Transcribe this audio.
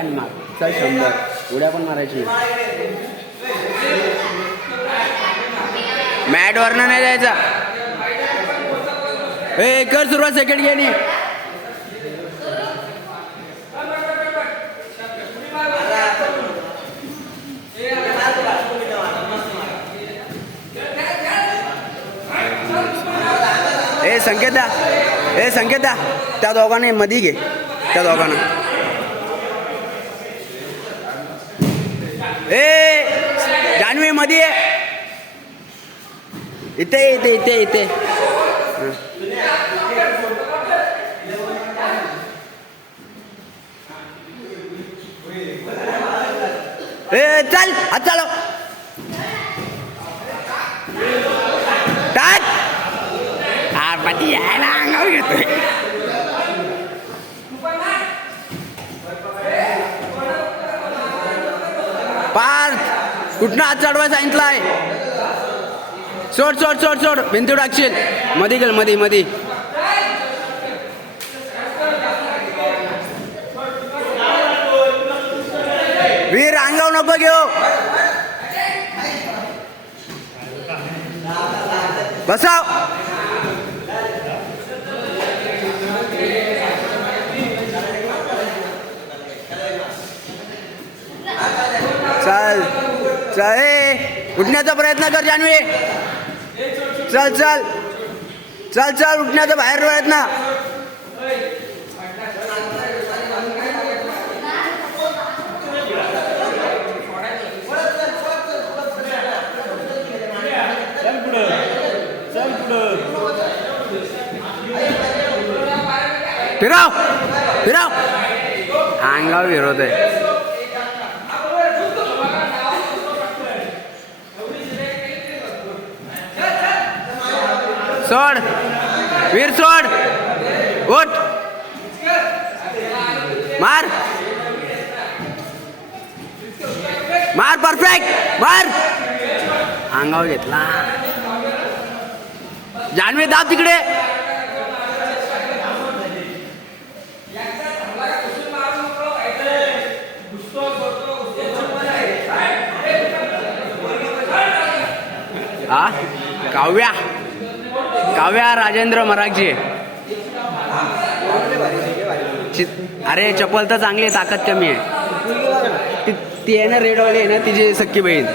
आणि मार. चल 100 उड्या पण मारायची. मॅट वरनं नाही जायचा. ए कर सुरुवात सेकंड गेली. संकेत द्या त्या दोघांनी मध्ये घे. त्या दोघांना जान्हवी मध्ये इथे इथे इथे इथे चल हात चालव. टाक आरपाटी यायला अंगावर घेतोय. पार्थ कुठनं हात चढवाय सांगितलाय. सोड सोड सोड सोड भिंती टाकशील. मध्ये गेल मध्ये मध्ये. वीर अंगावर नको घेऊ. बसाव. चल चल उठण्याचा प्रयत्न कर जान्हवी. चल चल चल चल उठण्याचा बाहेर प्रयत्न. फिराव फिराव. अंगावर विरोध आहे. सोड वीर सोड. उठ मार मार परफेक्ट मार. अंगावर घेतला. जान्हवी दाब तिकडे. हा काव्या काव्या राजेंद्र मराठे. अरे चप्पल तर चांगली आहे, ताकद कमी आहे. ती आहे ना रेडवाली आहे ना तिची सख्खी बहीण.